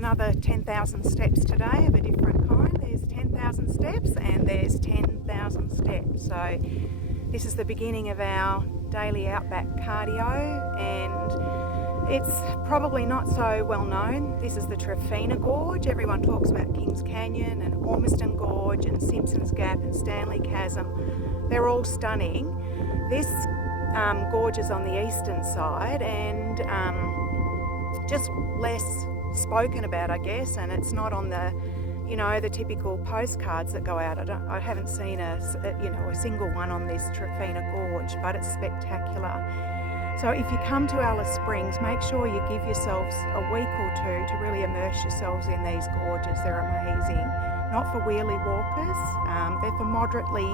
another 10,000 steps today of a different kind. There's 10,000 steps and there's 10,000 steps. So this is the beginning of our daily outback cardio, and it's probably not so well known. This is the Trephina Gorge. Everyone talks about Kings Canyon and Ormiston Gorge and Simpsons Gap and Stanley Chasm. They're all stunning. This gorge is on the eastern side and just less spoken about, I guess, and it's not on the, you know, the typical postcards that go out. I haven't seen a single one on this Trephina Gorge, but it's spectacular. So if you come to Alice Springs, make sure you give yourselves a week or two to really immerse yourselves in these gorges. They're amazing. Not for wheelie walkers, they're for moderately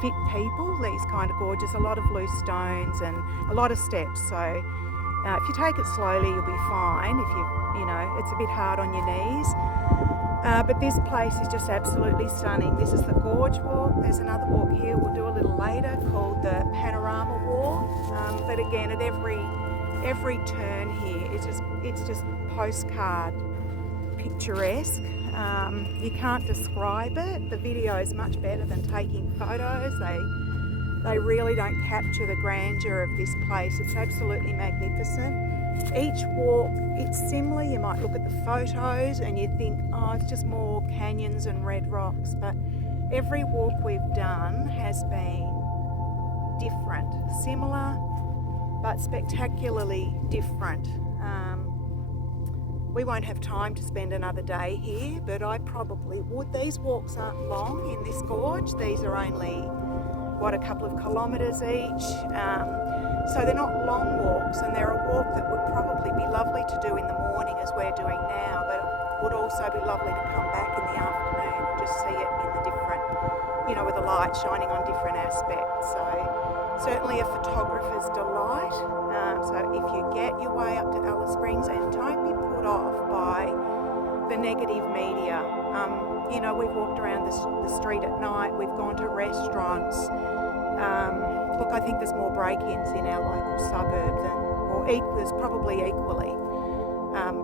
fit people, these kind of gorges. A lot of loose stones and a lot of steps. So if you take it slowly, you'll be fine. If you know, it's a bit hard on your knees. But this place is just absolutely stunning. This is the Gorge Walk. There's another walk here we'll do a little later called the Panorama Walk. But again, at every turn here, it's just postcard picturesque. You can't describe it. The video is much better than taking photos. They really don't capture the grandeur of this place. It's absolutely magnificent. Each walk, it's similar. You might look at the photos and you think, oh, it's just more canyons and red rocks. But every walk we've done has been different. Similar, but spectacularly different. We won't have time to spend another day here, but I probably would. These walks aren't long in this gorge. These are only, a couple of kilometres each. So they're not long walks, and they're a walk that would probably be lovely to do in the morning as we're doing now, but it would also be lovely to come back in the afternoon and just see it in the different, with the light shining on different aspects. So certainly a photographer's delight. So if you get your way up to Alice Springs, and don't be put off by the negative media. We've walked around the street at night, we've gone to restaurants. Look, I think there's more break-ins in our local suburb there's probably equally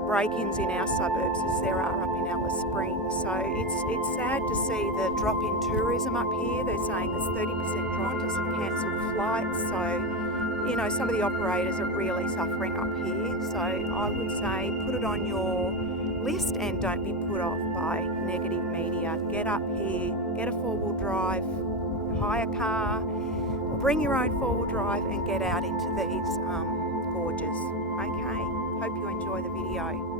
break-ins in our suburbs as there are up in Alice Springs. So it's sad to see the drop in tourism up here. They're saying there's 30% drop to some cancelled flights. So, some of the operators are really suffering up here. So I would say put it on your list and don't be put off by negative media. Get up here, get a four-wheel drive, hire a car, or bring your own four-wheel drive and get out into these gorges. Okay, hope you enjoy the video.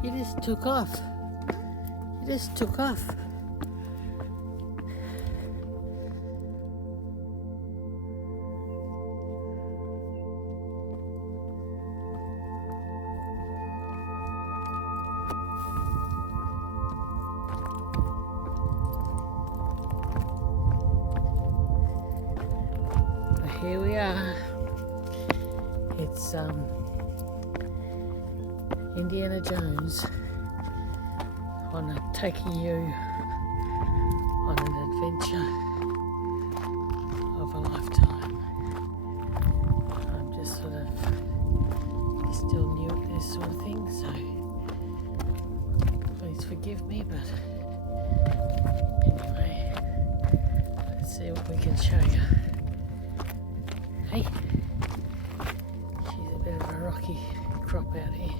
It just took off. It just took off. Here we are. It's Indiana Jones taking you on an adventure of a lifetime. I'm just sort of still new at this sort of thing, so please forgive me, but anyway, let's see what we can show you. Hey, she's a bit of a rocky crop out here.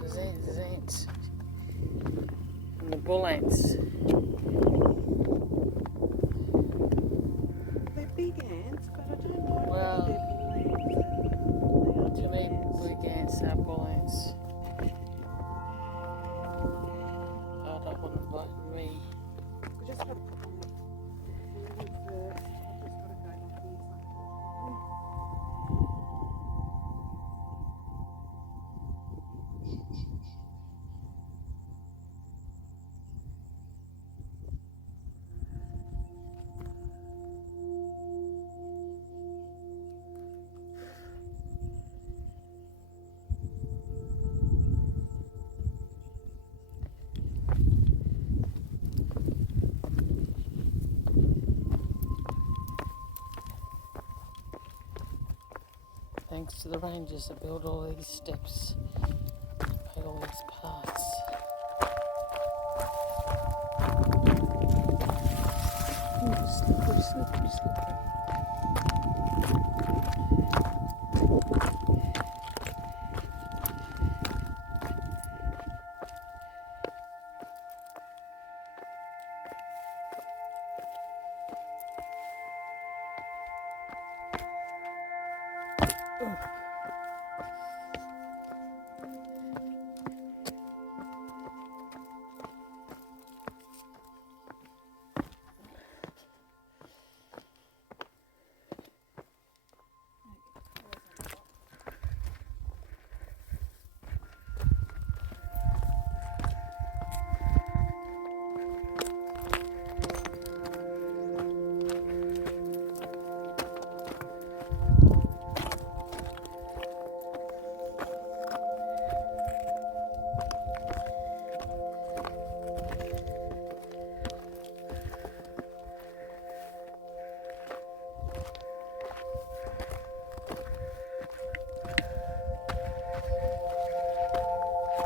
There's ants and the bull ants. They're big ants, but I don't know Well, whether they're bull ants. to me, big ants are bull ants. I don't want them biting me. We just got to put on the food first. I've just got to go and clean something. Thanks to the rangers that built all these steps, made all these paths. Ooh, slippery, slippery, slippery.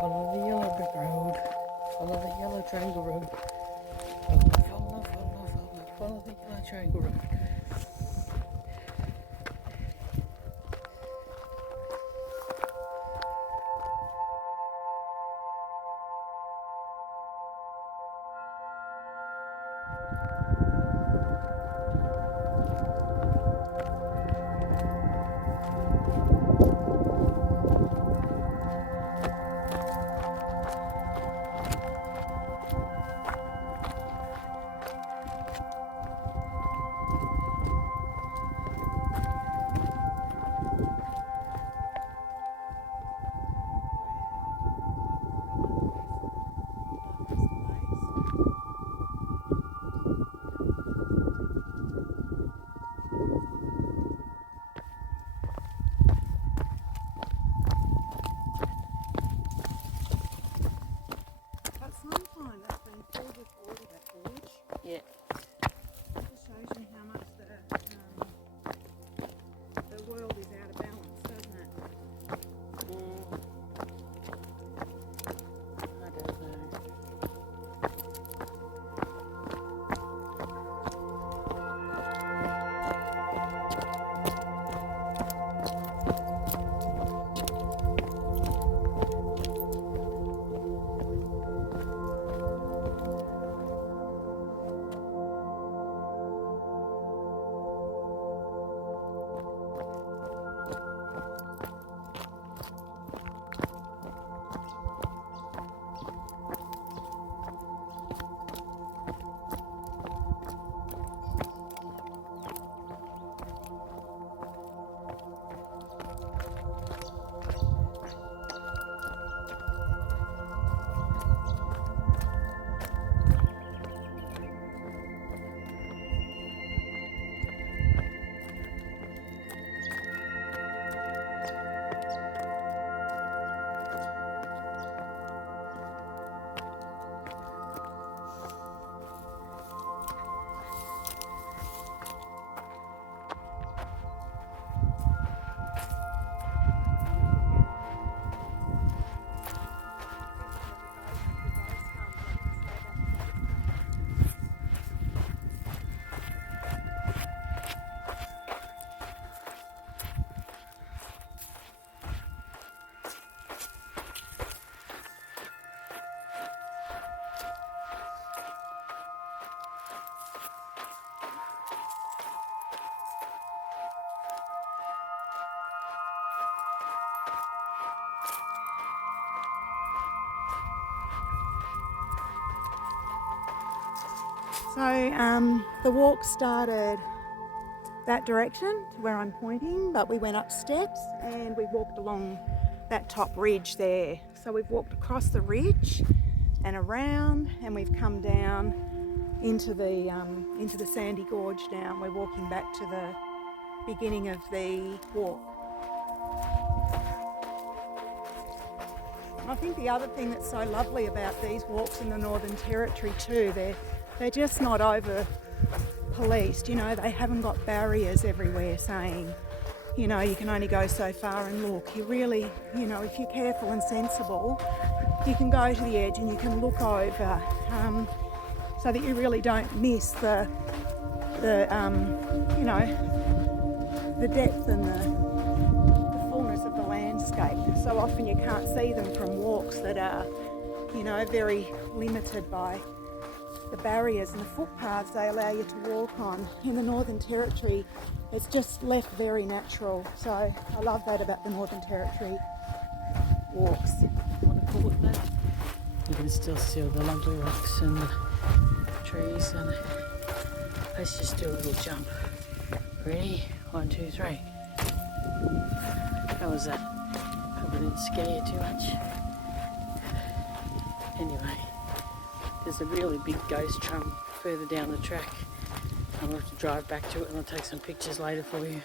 Follow the yellow brick road. Follow the yellow triangle road. Follow the yellow triangle road. But sometime that's been filled with water, that gorge. Yeah. It just shows you how much the world is out of balance, doesn't it? I don't know. So the walk started that direction to where I'm pointing, but we went up steps and we walked along that top ridge there. So we've walked across the ridge and around, and we've come down into the sandy gorge now. We're walking back to the beginning of the walk. And I think the other thing that's so lovely about these walks in the Northern Territory too, they're just not over policed, you know, they haven't got barriers everywhere saying, you know, you can only go so far and look. You really, you know, if you're careful and sensible, you can go to the edge and you can look over, so that you really don't miss the you know, the depth and the fullness of the landscape. So often you can't see them from walks that are, you know, very limited by the barriers and the footpaths they allow you to walk on. In the Northern Territory, it's just left very natural. So I love that about the Northern Territory walks. Want to call it that? You can still see all the lovely rocks and the trees. And let's just do a little jump. Ready? 1, 2, 3. How was that? Hope I didn't scare you too much. Anyway, there's a really big ghost tram further down the track. I'm going to have to drive back to it and I'll take some pictures later for you.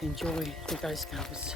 Enjoy the ghost cars.